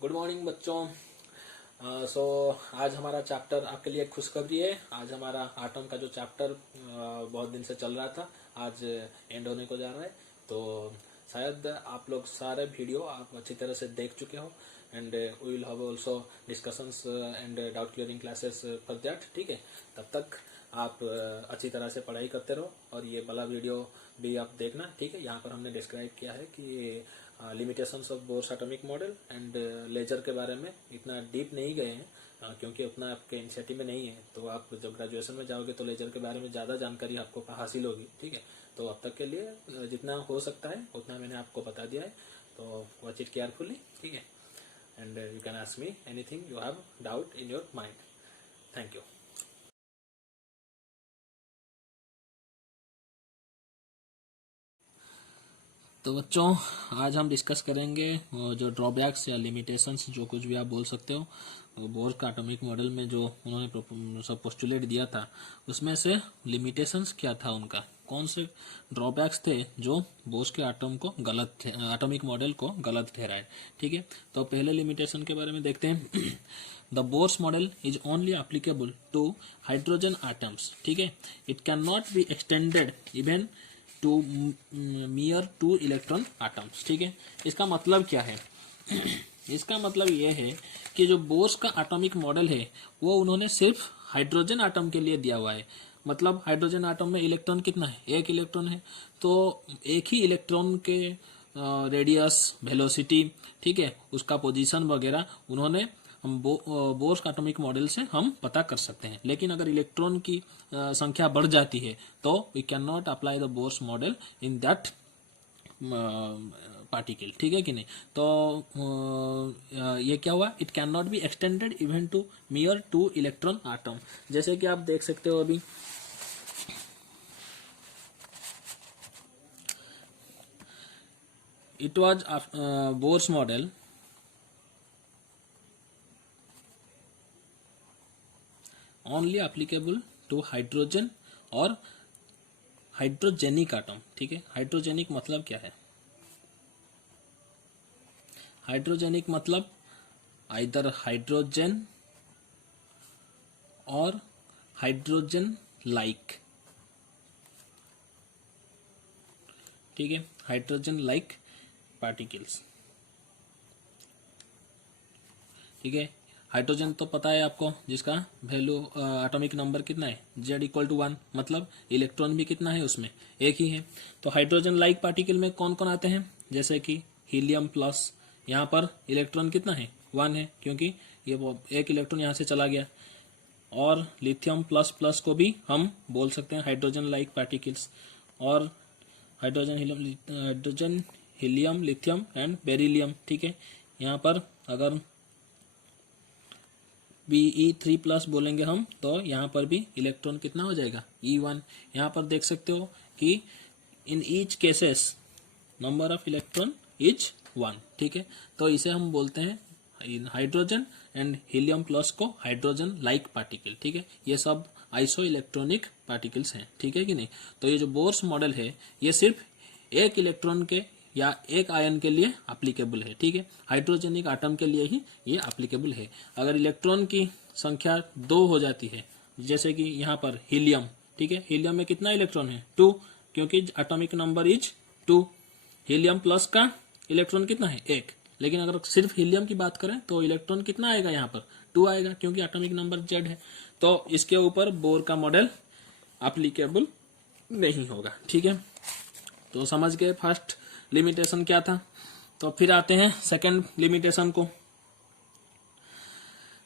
Good morning बच्चों। सो आज हमारा चैप्टर आपके लिए एक खुशखबरी है। आज हमारा आटम का जो चैप्टर बहुत दिन से चल रहा था आज एंड होने को जा रहा है। तो शायद आप लोग सारे वीडियो आप अच्छी तरह से देख चुके हो and we will have also discussions and doubt clearing classes for that. ठीक है, तब तक आप अच्छी तरह से पढ़ाई करते रहो और ये वाला वीडियो भी आप देखना। ठीक है, यहाँ पर हमने डिस्क्राइब किया है कि limitations of Bohr's atomic model and laser के बारे में इतना डीप नहीं गए हैं क्योंकि उतना आपके इनिशिएटिव में नहीं है। तो आप जब ग्रेजुएशन में जाओगे तो लेजर के बारे में ज़्यादा जानकारी आपको हासिल होगी। ठीक है, तो अब तक के लिए जितना हो सकता है उतना मैंने आपको बता दिया है, तो वॉच इट केयरफुली। ठीक है, and you can ask me anything you have doubt in your mind. Thank you. तो बच्चों आज हम डिस्कस करेंगे जो ड्रॉबैक्स या लिमिटेशंस जो कुछ भी आप बोल सकते हो बोर का एटॉमिक मॉडल में जो उन्होंने सब पोस्टुलेट दिया था उसमें से लिमिटेशंस क्या था, उनका कौन से ड्रॉबैक्स थे जो बोर्स के एटॉमिक मॉडल को गलत ठहराए। ठीक है, तो पहले लिमिटेशन के बारे में देखते हैं। The Bohr's model is only applicable to hydrogen atoms. ठीक है, it can not be extended even to mere 2 electron atoms. ठीक है, इसका मतलब क्या है? इसका मतलब यह है कि जो बोर्स का एटॉमिक मॉडल है वो उन्होंने सिर्फ हाइड्रोजन एटम के लिए दिया हुआ है। मतलब हाइड्रोजन एटम में इलेक्ट्रॉन कितना है? एक इलेक्ट्रॉन है। तो एक ही इलेक्ट्रॉन के रेडियस, वेलोसिटी, ठीक है, उसका पोजीशन वगैरह उन्होंने हम बोर्स एटॉमिक मॉडल से हम पता कर सकते हैं। लेकिन अगर इलेक्ट्रॉन की संख्या बढ़ जाती है तो we can not apply the Bohr's model in that particle. ठीक है कि नहीं? तो ये क्या हुआ? It can not be extended even to mere 2 electron atom. जैसे कि आप देख सकते हो अभी it was Bohr's model only applicable to hydrogen और हाइड्रोजेनिक एटम। ठीक है, हाइड्रोजेनिक मतलब क्या है? हाइड्रोजेनिक मतलब आइदर हाइड्रोजन और हाइड्रोजन लाइक। ठीक है, हाइड्रोजन लाइक पार्टिकल्स। ठीक है, हाइड्रोजन तो पता है आपको, जिसका वैल्यू एटॉमिक नंबर कितना है? Z=1। मतलब इलेक्ट्रॉन भी कितना है उसमें? एक ही है। तो हाइड्रोजन लाइक पार्टिकल में कौन कौन आते हैं? जैसे कि हीलियम प्लस, यहाँ पर इलेक्ट्रॉन कितना है? 1 है, क्योंकि ये एक इलेक्ट्रॉन यहाँ से चला गया। और लिथियम प्लस प्लस को भी हम बोल सकते हैं हाइड्रोजन लाइक पार्टिकल्स। और hydrogen, helium, lithium and beryllium. ठीक है, यहाँ पर अगर Be3+ बोलेंगे हम तो यहाँ पर भी इलेक्ट्रॉन कितना हो जाएगा? E1। यहाँ पर देख सकते हो कि in each cases number of electron is 1। ठीक है, तो इसे हम बोलते हैं हाइड्रोजन एंड हीलियम प्लस को हाइड्रोजन लाइक पार्टिकल। ठीक है, ये सब आइसो इलेक्ट्रॉनिक पार्टिकल्स हैं। ठीक है कि नहीं? तो ये जो बोर्स मॉडल है ये सिर्फ एक इलेक्ट्रॉन के या एक आयन के लिए एप्लीकेबल है। ठीक है, हाइड्रोजेनिक एटम के लिए ही ये एप्लीकेबल है। अगर इलेक्ट्रॉन की संख्या 2 हो जाती है, जैसे कि यहाँ पर हीलियम, ठीक है, हीलियम में कितना इलेक्ट्रॉन है? 2, क्योंकि atomic number is 2। Helium plus का इलेक्ट्रॉन कितना है? 1। लेकिन अगर सिर्फ हीलियम की बात करें तो इलेक्ट्रॉन कितना आएगा? यहाँ पर 2 आएगा, क्योंकि एटॉमिक नंबर Z है। तो इसके ऊपर बोर का मॉडल एप्लीकेबल नहीं होगा। ठीक है, तो समझ गए फर्स्ट लिमिटेशन क्या था। तो फिर आते हैं सेकंड लिमिटेशन को।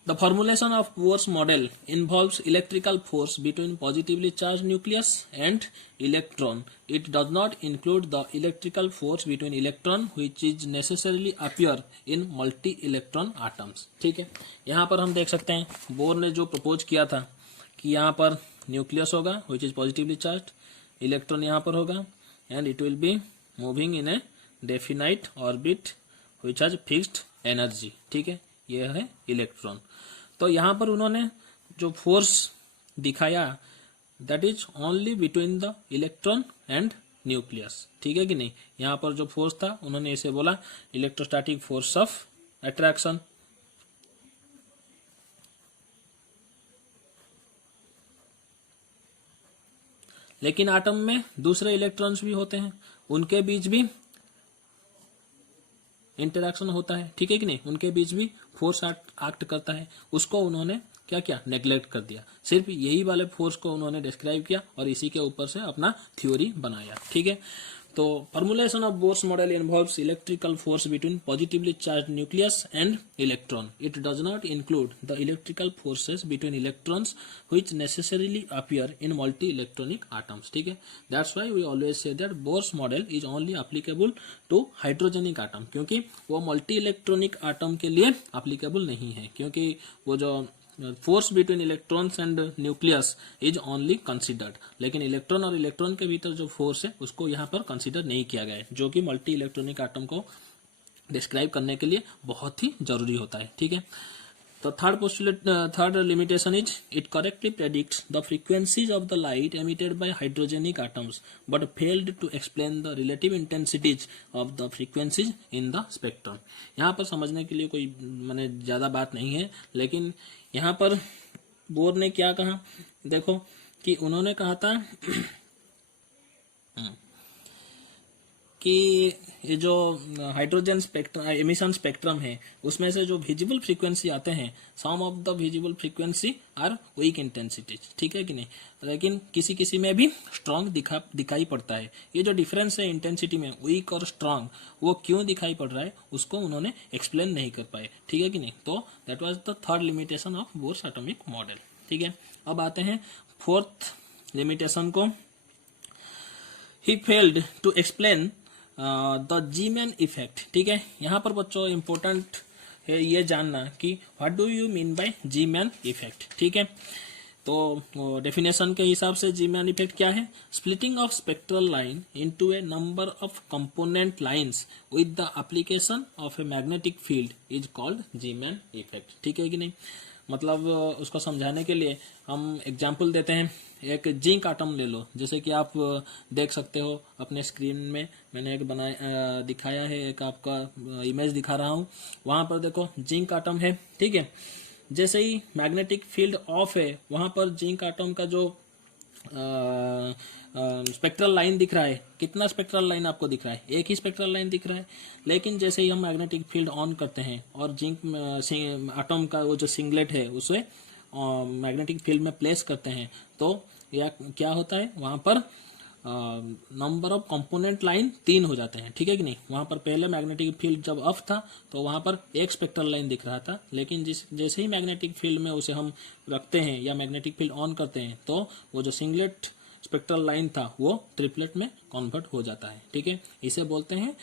The formulation of Bohr's model involves electrical force between positively charge nucleus and electron. It does not include the electrical force between electron which is necessarily appear in multi electron atoms. ठीक है, यहाँ पर हम देख सकते हैं bore ने जो प्रपोज किया था कि यहाँ पर न्यूक्लियस होगा which is positively charge, electron यहाँ पर होगा and it will be moving in A definite orbit which has fixed energy. ठीक है, यह है इलेक्ट्रॉन। तो यहाँ पर उन्होंने जो फोर्स दिखाया that is only between the electron and nucleus. ठीक है कि नहीं? यहाँ पर जो फोर्स था उन्होंने इसे बोला इलेक्ट्रोस्टैटिक फोर्स ऑफ अट्रैक्शन। लेकिन आटम में दूसरे इलेक्ट्रॉन्स भी होते हैं, उनके बीच भी इंटरेक्शन होता है, ठीक है कि नहीं, उनके बीच भी फोर्स एक्ट करता है। उसको उन्होंने क्या किया, नेग्लेक्ट कर दिया। सिर्फ यही वाले फोर्स को उन्होंने डिस्क्राइब किया और इसी के ऊपर से अपना थ्योरी बनाया, ठीक है। तो formulation of Bohr's model involves electrical force between positively charge nucleus and electron. It does not include the electrical forces between electrons which necessarily appear in multi-electronic atoms, ठीक है। That's why we always say that Bohr's model is only applicable to hydrogenic atom, क्योंकि वो multi electronic atom के लिए applicable नहीं है, क्योंकि वो जो force between electrons and nucleus is only considered, लेकिन इलेक्ट्रॉन और इलेक्ट्रॉन के भीतर जो फोर्स है उसको यहाँ पर कंसिडर नहीं किया गया है, जो कि मल्टी इलेक्ट्रॉनिक आटम को डिस्क्राइब करने के लिए बहुत ही जरूरी होता है, ठीक है। तो third limitation is it correctly predicts the frequencies of the light emitted by hydrogenic atoms but failed to explain the relative intensities of the frequencies in the spectrum। यहाँ पर समझने के लिए कोई माने ज्यादा बात नहीं है, लेकिन यहाँ पर बोर ने क्या कहा, देखो कि उन्होंने कहा था कि ये जो हाइड्रोजन स्पेक्ट्रम एमिशन स्पेक्ट्रम है उसमें से जो विजिबल फ्रीक्वेंसी आते हैं, some of the visible frequency are weak intensities, ठीक है कि नहीं, लेकिन किसी किसी में भी स्ट्रांग दिखाई पड़ता है। ये जो डिफरेंस है इंटेंसिटी में वीक और स्ट्रांग, वो क्यों दिखाई पड़ रहा है उसको उन्होंने एक्सप्लेन नहीं कर पाए, ठीक है कि नहीं। तो that was the third limitation of Bohr's atomic model, ठीक है। अब आते हैं फोर्थ लिमिटेशन को। He failed to explain the Zeeman effect, ठीक है। यहाँ पर बच्चों इंपॉर्टेंट है ये जानना कि what do you mean bye G-man effect, ठीक है। तो डेफिनेशन के हिसाब से जी-मैन इफेक्ट क्या है, splitting of spectral line into A number of component lines with the application of a magnetic field is called G-man effect, ठीक है कि नहीं। मतलब उसको समझाने के लिए हम एग्जाम्पल देते हैं। एक जिंक आटम ले लो, जैसे कि आप देख सकते हो अपने स्क्रीन में, मैंने एक दिखाया है, एक आपका इमेज दिखा रहा हूँ। वहां पर देखो जिंक आटम है, ठीक है। जैसे ही मैग्नेटिक फील्ड ऑफ है, वहां पर जिंक आटम का जो स्पेक्ट्रल लाइन दिख रहा है, कितना स्पेक्ट्रल लाइन आपको दिख रहा है, एक ही स्पेक्ट्रल लाइन दिख रहा है। लेकिन जैसे ही हम मैग्नेटिक फील्ड ऑन करते हैं और जिंक आटम का वो जो सिंगलेट है उसे मैग्नेटिक फील्ड में प्लेस करते हैं, तो या क्या होता है, वहां पर नंबर ऑफ कंपोनेंट लाइन 3 हो जाते हैं, ठीक है कि नहीं। वहां पर पहले मैग्नेटिक फील्ड जब ऑफ था तो वहां पर एक स्पेक्ट्रल लाइन दिख रहा था, लेकिन जैसे ही मैग्नेटिक फील्ड में उसे हम रखते हैं या मैग्नेटिक फील्ड ऑन करते हैं तो वो जो सिंगलेट स्पेक्ट्रल लाइन था वो ट्रिपलेट में कन्वर्ट हो जाता है, ठीक है। इसे बोलते हैं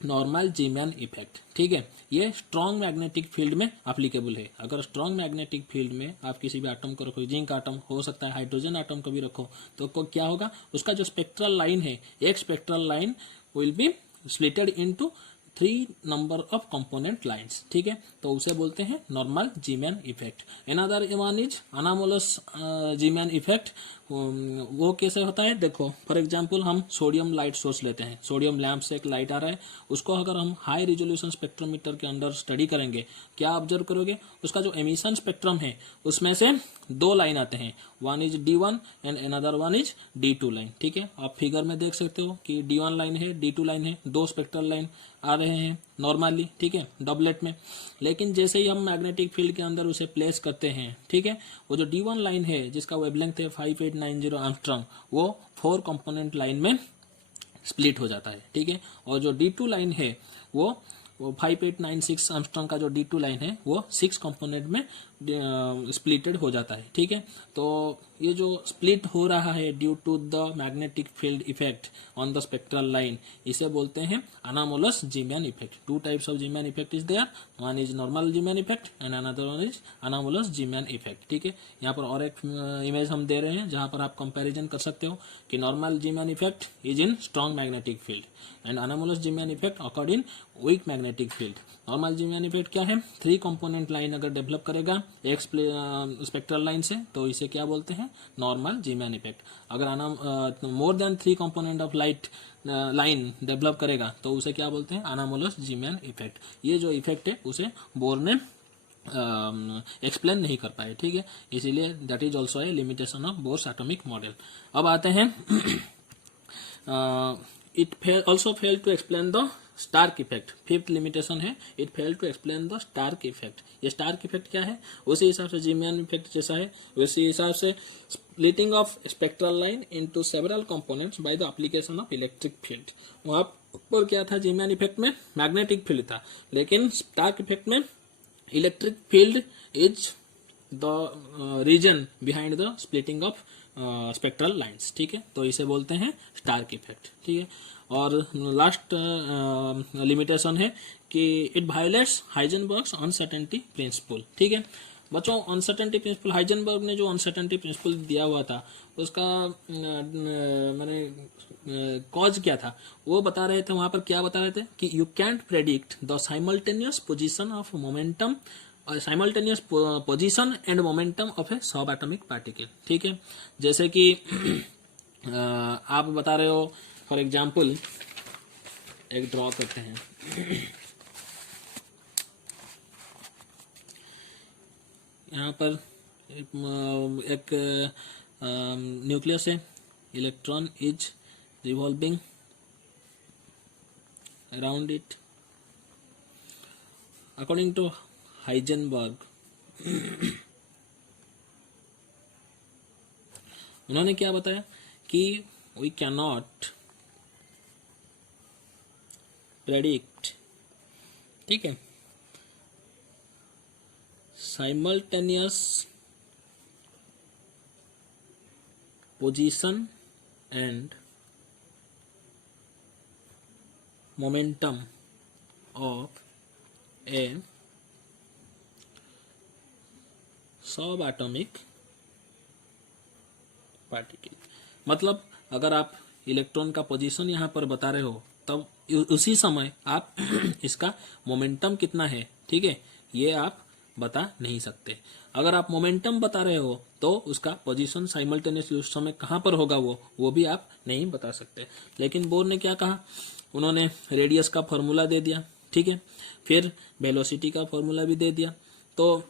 नॉर्मल जी-मैन इफेक्ट, ठीक है। ये स्ट्रॉन्ग मैग्नेटिक फील्ड में एप्लीकेबल है। अगर स्ट्रॉन्ग मैग्नेटिक फील्ड में आप किसी भी आटम को रखो, जिंक आटम हो सकता है, हाइड्रोजन आटम को भी रखो, तो क्या होगा, उसका जो स्पेक्ट्रल लाइन है, एक spectral line will be splitted into 3 number of component lines, ठीक है। तो उसे बोलते हैं normal Zeeman effect. Another one is anomalous Zeeman effect. वो कैसे होता है, देखो फॉर एग्जांपल हम सोडियम लाइट सोर्स लेते हैं, सोडियम लैंप से एक लाइट आ रहा है, उसको अगर हम हाई रिजोल्यूशन स्पेक्ट्रोमीटर के अंदर स्टडी करेंगे, क्या ऑब्जर्व करोगे, उसका जो एमिशन स्पेक्ट्रम है उसमें से 2 लाइन आते हैं, one is D1 and another one is D2 line, ठीक है। आप फिगर में देख सकते हो कि D1 लाइन है, D2 लाइन है, 2 स्पेक्ट्रल लाइन आ रहे हैं नॉर्मली, ठीक है, डबलेट में। लेकिन जैसे ही हम मैग्नेटिक फील्ड के अंदर उसे प्लेस करते हैं, ठीक है, वो जो D1 लाइन है जिसका वेवलेंथ है 5890 एंगस्ट्रॉम, वो 4 कंपोनेंट लाइन में स्प्लिट हो जाता है, ठीक है। और जो D2 लाइन है वो 5896 एंगस्ट्रॉम का जो D2 लाइन है वो 6 कंपोनेंट में स्प्लिटेड हो जाता है, ठीक है। तो ये जो स्प्लिट हो रहा है due to the magnetic field effect on the spectral line, इसे बोलते हैं anomalous Zeeman effect. 2 types of Zeeman effect is there, one is normal Zeeman effect and another one is anomalous Zeeman effect, ठीक है। यहाँ पर और एक image हम दे रहे हैं जहां पर आप कंपैरिजन कर सकते हो कि normal Zeeman effect is in strong magnetic field and anomalous Zeeman effect occurred in weak magnetic field. Normal Zeeman effect क्या है, 3 कंपोनेंट लाइन अगर डेवलप करेगा एक स्पेक्ट्रल लाइन से तो इसे क्या बोलते हैं, नॉर्मल जीमीएन इफेक्ट। अगर more than 3 component of light line develop करेगा तो उसे क्या बोलते हैं, अनामोलस जीमीएन इफेक्ट। ये जो इफेक्ट है उसे बोर ने एक्सप्लेन नहीं कर पाए, ठीक है, इसीलिए that is also a limitation of Bohr's atomic model. अब आते हैं it also fail to explain the Stark effect. Fifth limitation है, it fail to explain the Stark effect. ये स्टार्क इफेक्ट क्या है, उसी हिसाब से जीमीएन इफेक्ट जैसा है उसी हिसाब से splitting of spectral line into several components by the application of electric field. वहां पर क्या था, जीमीएन इफेक्ट में मैग्नेटिक फील्ड था, लेकिन स्टार्क इफेक्ट में electric field is the reason behind the splitting of spectral lines, ठीक है, तो इसे बोलते हैं स्टार्क इफेक्ट, ठीक है। और लास्ट लिमिटेशन है कि इट वायलेट्स हाइजेनबर्ग्स अनसर्टेनिटी प्रिंसिपल, ठीक है बच्चों। अनसर्टेनिटी प्रिंसिपल, हाइजेनबर्ग ने जो अनसर्टेनिटी प्रिंसिपल दिया हुआ था उसका मैंने कॉज क्या था वो बता रहे थे। वहां पर क्या बता रहे थे कि you can't predict the simultaneous position of momentum, simultaneous position and momentum of a sub atomic particle, ठीक है। जैसे कि आप बता रहे हो, फॉर एग्जाम्पल एक ड्रॉ करते हैं, यहाँ पर एक न्यूक्लियस है, electron is revolving around it according to Heisenberg. उन्होंने क्या बताया कि वी कैन नॉट प्रेडिक्ट, ठीक है, simultaneous position and momentum of a subatomic particle. मतलब अगर आप इलेक्ट्रॉन का पोजीशन यहाँ पर बता रहे हो तब उसी समय आप इसका मोमेंटम कितना है, ठीक है, ये आप बता नहीं सकते। अगर आप मोमेंटम बता रहे हो तो उसका पोजीशन साइमल्टेनियसली उस समय कहाँ पर होगा वो भी आप नहीं बता सकते। लेकिन बोर ने क्या कहा, उन्होंने रेडियस का फॉर्मूला दे दिया, ठीक है, फिर वेलोसिटी का फॉर्मूला भी दे दिया, तो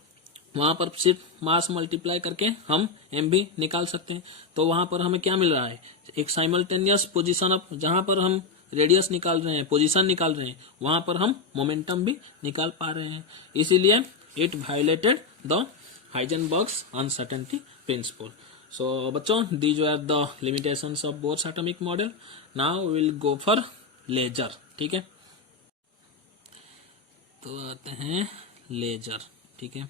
वहां पर सिर्फ मास मल्टीप्लाई करके हम एम भी निकाल सकते हैं। तो वहां पर हमें क्या मिल रहा है, एक साइमल्टेनियस पोजीशन ऑफ, जहां पर हम रेडियस निकाल रहे हैं, पोजीशन निकाल रहे हैं, वहां पर हम मोमेंटम भी निकाल पा रहे हैं। इसीलिए it violated the Heisenberg's uncertainty principle. So बच्चों, these were the limitations of Bohr's atomic model. Now we will go for laser, ठीक है। तो आते हैं लेजर, ठीक है।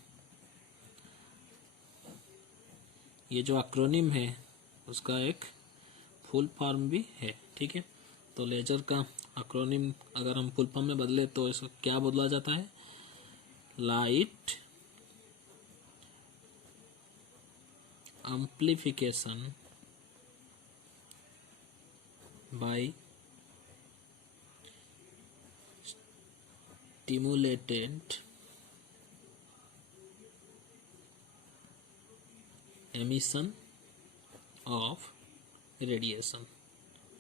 ये जो एक्रोनिम है उसका एक फुल फॉर्म भी है, ठीक है। तो लेजर का एक्रोनिम अगर हम फुल फॉर्म में बदले तो इसका क्या बदला जाता है, light amplification by stimulated emission of radiation।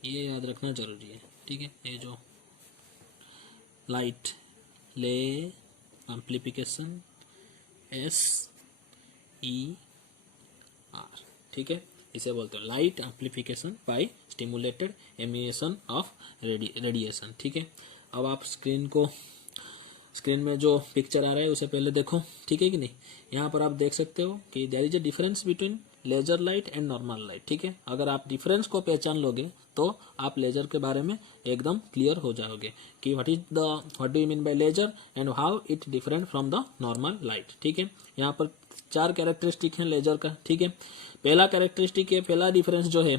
ये याद रखना जरूरी है, ठीक है। ये जो लाइट ले एम्प्लीफिकेशन SER, ठीक है, इसे बोलते हैं light amplification by stimulated emission of radiation, ठीक है। अब आप स्क्रीन में जो पिक्चर आ रहा है उसे पहले देखो, ठीक है कि नहीं। यहाँ पर आप देख सकते हो कि there is a difference between laser light and normal light, ठीक है। अगर आप डिफरेंस को पहचान लोगे तो आप लेजर के बारे में एकदम क्लियर हो जाओगे कि what do you mean by laser and how it different from the normal light, ठीक है। यहाँ पर 4 कैरेक्टरिस्टिक हैं लेजर का, ठीक है। पहला कैरेक्टरिस्टिक है, पहला डिफरेंस जो है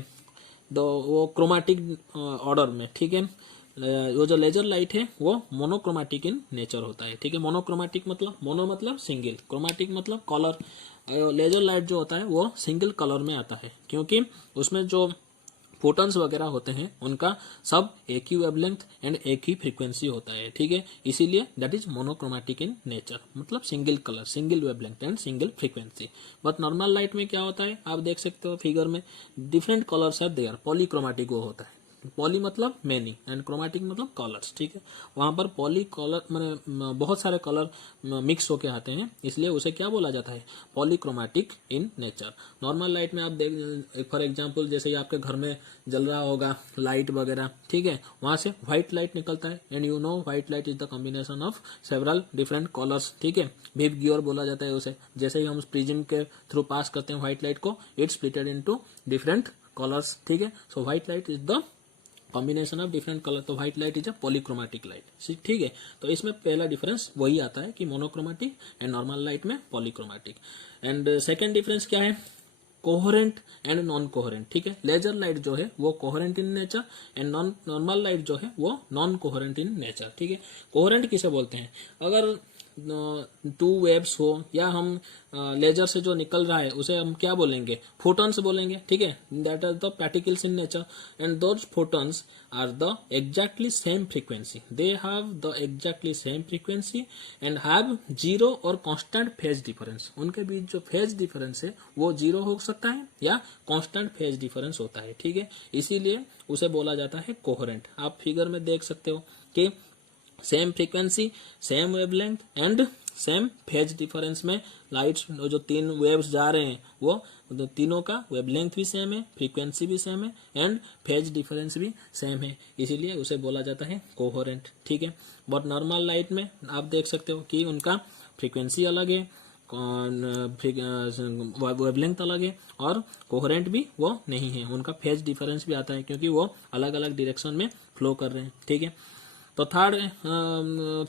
वो क्रोमेटिक ऑर्डर में, ठीक है। वो जो लेजर लाइट है वो मोनोक्रोमेटिक इन नेचर होता है, ठीक है। मोनोक्रोमेटिक मतलब, मोनो मतलब सिंगल, क्रोमेटिक मतलब कलर। लेजर लाइट जो होता है वो सिंगल कलर में आता है, क्योंकि उसमें जो फोटॉन्स वगैरह होते हैं उनका सब एक ही वेवलेंथ एंड एक ही फ्रीक्वेंसी होता है, ठीक है। इसीलिए that is monochromatic in nature, मतलब single colour, single wavelength and single frequency. But normal light में क्या होता है, आप देख सकते हो फिगर में, different colours are there, polychromatic वो होता है। पॉली मतलब मैनी एंड क्रोमेटिक मतलब कलर्स, ठीक है। वहां पर पॉली कलर मैंने बहुत सारे कलर मिक्स होके आते हैं, इसलिए उसे क्या बोला जाता है, polychromatic in nature. Normal light में आप देख, फॉर एग्जांपल जैसे ही आपके घर में जल रहा होगा लाइट वगैरह, ठीक है, वहां से व्हाइट लाइट निकलता है and you know white light is the combination of several different colours, ठीक है। विव गियर बोला जाता है उसे। जैसे ही हम प्रिज्म के थ्रू पास करते हैं व्हाइट लाइट को, it's splitted into different colours, ठीक है। So white light is the combination of different colour, तो white light is a polychromatic light, ठीक है। तो इसमें पहला डिफरेंस वही आता है कि मोनोक्रोमेटिक एंड नॉर्मल लाइट में पॉलीक्रोमेटिक। एंड सेकंड डिफरेंस क्या है, कोहेरेंट एंड नॉन कोहेरेंट, ठीक है। लेजर लाइट जो है वो coherent in nature and normal light जो है वो नॉन कोहेरेंट इन नेचर, ठीक है। कोहेरेंट किसे बोलते हैं, अगर टू वेव्स हो या हम लेजर से जो निकल रहा है उसे हम क्या बोलेंगे, फोटॉन्स बोलेंगे, ठीक है। That are the particles in nature and those photons are the exactly same frequency, they have the exactly same frequency and have zero और कांस्टेंट फेज डिफरेंस। उनके बीच जो फेज डिफरेंस है वो जीरो हो सकता है या कांस्टेंट फेज डिफरेंस होता है, ठीक है। इसीलिए उसे बोला जाता है कोहेरेंट। आप फिगर में देख सकते हो कि same frequency, same wavelength and same phase difference में लाइट्स जो तीन वेव्स जा रहे हैं वो तीनों का वेवलेंथ भी सेम है, फ्रीक्वेंसी भी सेम है एंड फेज डिफरेंस भी सेम है, इसीलिए उसे बोला जाता है कोहेरेंट, ठीक है। बट नॉर्मल लाइट में आप देख सकते हो कि उनका फ्रीक्वेंसी अलग है, वेवलेंथ अलग है और कोहेरेंट भी वो नहीं है, उनका फेज डिफरेंस भी आता है क्योंकि वो अलग अलग डायरेक्शन में फ्लो कर रहे हैं, ठीक है। तो third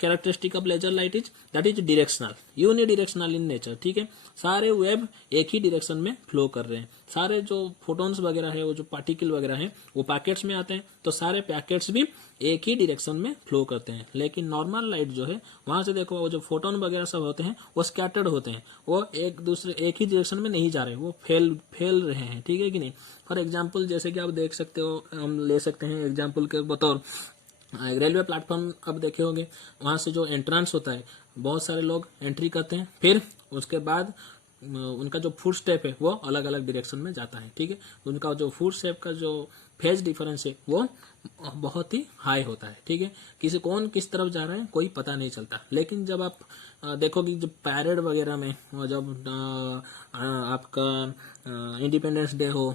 characteristic of laser light is that is directional, unidirectional in nature, ठीक है। सारे वेव एक ही डायरेक्शन में फ्लो कर रहे हैं, सारे जो फोटॉन्स वगैरह है, वो जो पार्टिकल वगैरह है वो पैकेट्स में आते हैं, तो सारे पैकेट्स भी एक ही डायरेक्शन में फ्लो करते हैं। लेकिन नॉर्मल लाइट जो है वहां से देखो वो जो फोटोन वगैरह सब होते हैं वो स्कैटर्ड होते हैं, वो एक दूसरे एक ही डायरेक्शन में नहीं जा रहे, वो फैल रहे हैं, ठीक है कि नहीं। फॉर एग्जाम्पल जैसे कि आप देख सकते हो, हम ले सकते हैं एग्जाम्पल के बतौर रेलवे प्लेटफॉर्म, अब देखे होंगे वहां से जो एंट्रेंस होता है बहुत सारे लोग एंट्री करते हैं, फिर उसके बाद उनका जो फुट स्टेप है वो अलग अलग डायरेक्शन में जाता है, ठीक है। उनका जो फुट स्टेप का जो फेज डिफरेंस है वो बहुत ही हाई होता है, ठीक है। किसी कौन किस तरफ जा रहा है कोई पता नहीं चलता। लेकिन जब आप देखोगे जब पैरेड वगैरह में, जब आपका इंडिपेंडेंस डे हो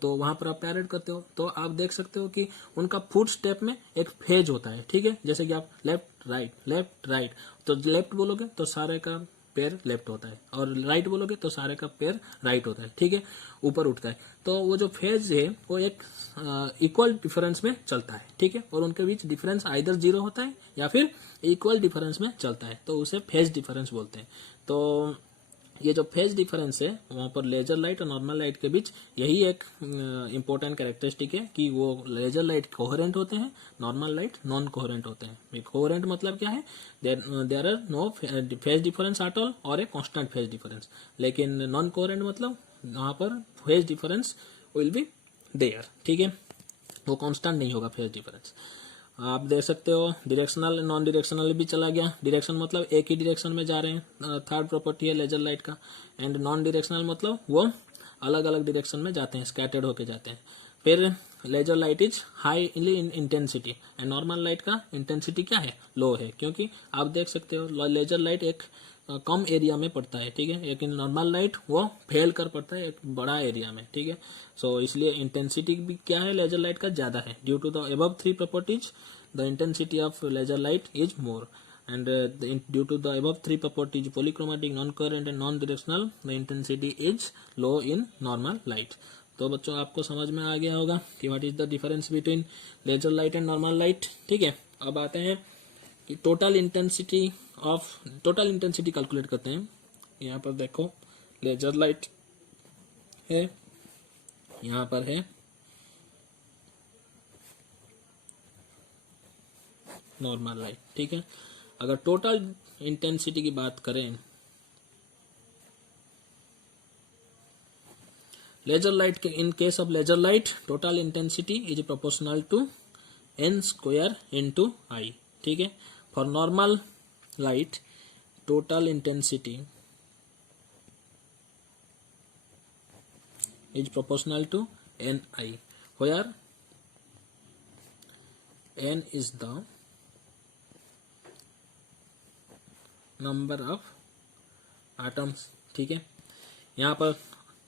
तो वहां पर आप पैरेड करते हो तो आप देख सकते हो कि उनका फुट स्टेप में एक फेज होता है, ठीक है। जैसे कि आप लेफ्ट राइट, तो लेफ्ट बोलोगे तो सारे का पैर लेफ्ट होता है और राइट बोलोगे तो सारे का पैर राइट होता है, ठीक है, ऊपर उठता है। तो वो जो फेज है वो एक इक्वल डिफरेंस में चलता है, ठीक है। और उनके बीच डिफरेंस आइदर जीरो होता है या फिर इक्वल डिफरेंस में चलता है, तो उसे फेज डिफरेंस बोलते हैं। तो ये जो फेज डिफरेंस है वहां पर लेजर लाइट और नॉर्मल लाइट के बीच यही एक इंपॉर्टेंट कैरेक्टरिस्टिक है कि वो लेजर लाइट कोहेरेंट होते हैं, नॉर्मल लाइट नॉन कोहेरेंट होते हैं। कोहेरेंट मतलब क्या है, there are no phase difference at all और ए कांस्टेंट फेज डिफरेंस। लेकिन नॉन कोहेरेंट मतलब वहां पर phase difference will be there, ठीक है, वो कांस्टेंट नहीं होगा फेज डिफरेंस। आप देख सकते हो डायरेक्शनल नॉन डायरेक्शनल भी चला गया। डायरेक्शन मतलब एक ही डायरेक्शन में जा रहे हैं, थर्ड प्रॉपर्टी है लेजर लाइट का। एंड नॉन डायरेक्शनल मतलब वो अलग अलग डायरेक्शन में जाते हैं, स्कैटर्ड होके जाते हैं। फिर laser light is high in intensity and normal light का इंटेंसिटी क्या है, लो है, क्योंकि आप देख सकते हो लेजर लाइट एक कम एरिया में पड़ता है, ठीक है, लेकिन नॉर्मल लाइट वो फैल कर पड़ता है एक बड़ा एरिया में, ठीक है। सो इसलिए इंटेंसिटी भी क्या है लेजर लाइट का ज्यादा है। Due to the above three properties the intensity of laser light is more and due to the above three properties polychromatic, non-coherent and non-directional, the intensity is low in normal light। तो बच्चों आपको समझ में आ गया होगा कि what is the difference between laser light and normal light, ठीक है। अब आते हैं कि टोटल इंटेंसिटी कैलकुलेट करते हैं। यहाँ पर देखो लेजर लाइट है, यहाँ पर है नॉर्मल लाइट, ठीक है। अगर टोटल इंटेंसिटी की बात करें लेजर लाइट के in case of laser light total intensity is proportional to n square into I, ठीक है। For normal light total intensity is proportional to n i, where n is the number of atoms, ठीक है। यहाँ पर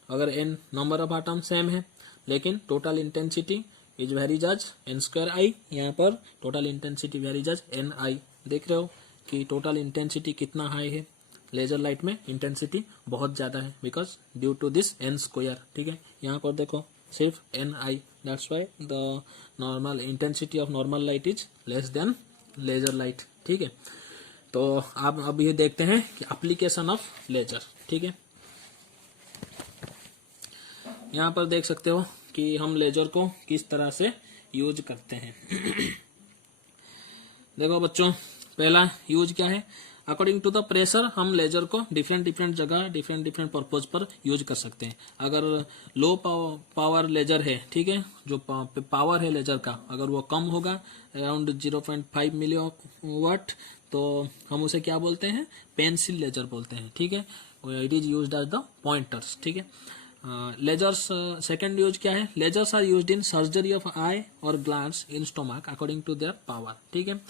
अगर n number of atom same है लेकिन total intensity is varies as n square I, यहाँ पर total intensity varies as n i। देख रहे हो कि टोटल इंटेंसिटी कितना हाई है, लेजर लाइट में इंटेंसिटी बहुत ज्यादा है because due to this n square, ठीक है। यहाँ पर देखो सिर्फ n i, that's why the normal intensity of normal light is less than laser light, ठीक है। तो आप अब ये देखते हैं कि एप्लीकेशन ऑफ लेजर, ठीक है। यहाँ पर देख सकते हो कि हम लेजर को किस तरह से यूज करते हैं। देखो बच्चों, पहला यूज क्या है, अकॉर्डिंग टू द प्रेशर हम लेजर को डिफरेंट जगह डिफरेंट पर्पज पर यूज कर सकते हैं। अगर लो पावर लेजर है, ठीक है, जो पावर है लेजर का अगर वो कम होगा अराउंड 0.5 मिलीवाट, तो हम उसे क्या बोलते हैं, पेंसिल लेजर बोलते हैं, ठीक है। It is used as the pointers, ठीक है। लेजर्स सेकेंड यूज क्या है, lasers are used in surgery of eye और glands in stomach according to their power, ठीक है।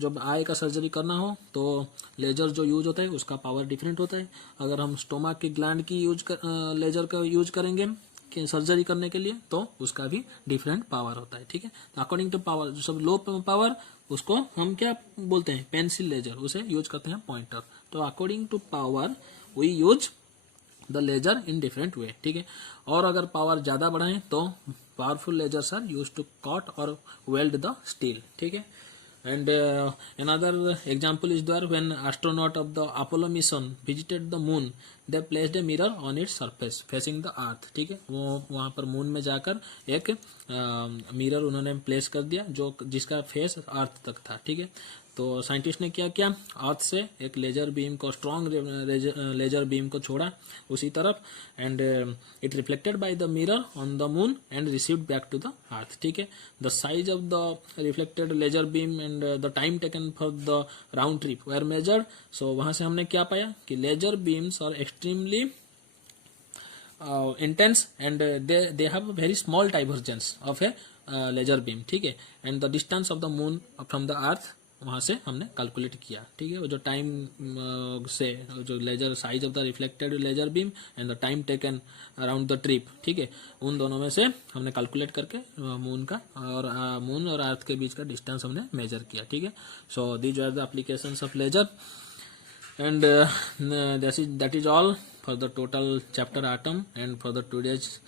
जब आई का सर्जरी करना हो तो लेजर जो यूज होता है उसका पावर डिफरेंट होता है। अगर हम स्टोमक के ग्लैंड की लेजर का यूज करेंगे कि सर्जरी करने के लिए तो उसका भी डिफरेंट पावर होता है, ठीक है। तो अकॉर्डिंग टू पावर, जो सब लो पावर उसको हम क्या बोलते हैं, पेंसिल लेजर, उसे यूज करते हैं पॉइंटर। तो according to power we use the laser in different way, ठीक है। और अगर पावर ज्यादा बढ़ाएं तो powerful lasers are use to cut और वेल्ड द स्टील, ठीक है। And another example is there when astronaut of the Apollo mission visited the moon, they placed a mirror on its surface facing the earth, ठीक है। वो वहां पर moon में जाकर एक मिरर उन्होंने प्लेस कर दिया जो जिसका फेस अर्थ तक था, ठीक है। तो साइंटिस्ट ने क्या किया, अर्थ से एक लेजर बीम को, स्ट्रॉन्ग लेजर बीम को छोड़ा उसी तरफ, and it reflected by the mirror on the moon and received back to the earth, ठीक है। The size of the reflected laser beam and the time taken for the round trip were measured. So वहां से हमने क्या पाया कि laser beams are extremely intense and they have a very small divergence of a laser beam, ठीक है। and the distance of the moon from the earth वहां से हमने कैलकुलेट किया, ठीक है। जो टाइम से जो laser size of the reflected laser beam and the time taken around the trip, ठीक है, उन दोनों में से हमने कैलकुलेट करके मून और अर्थ के बीच का डिस्टेंस हमने मेजर किया, ठीक है। So these are the applications of laser and that is all for the total chapter atom and for the today's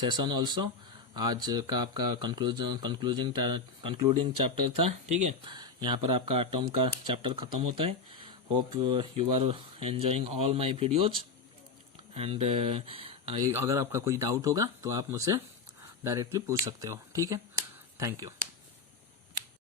session also। आज का आपका कंक्लूडिंग चैप्टर था, ठीक है। यहाँ पर आपका एटम का चैप्टर खत्म होता है। Hope you are enjoying all my videos and अगर आपका कोई डाउट होगा तो आप मुझसे डायरेक्टली पूछ सकते हो, ठीक है। Thank you.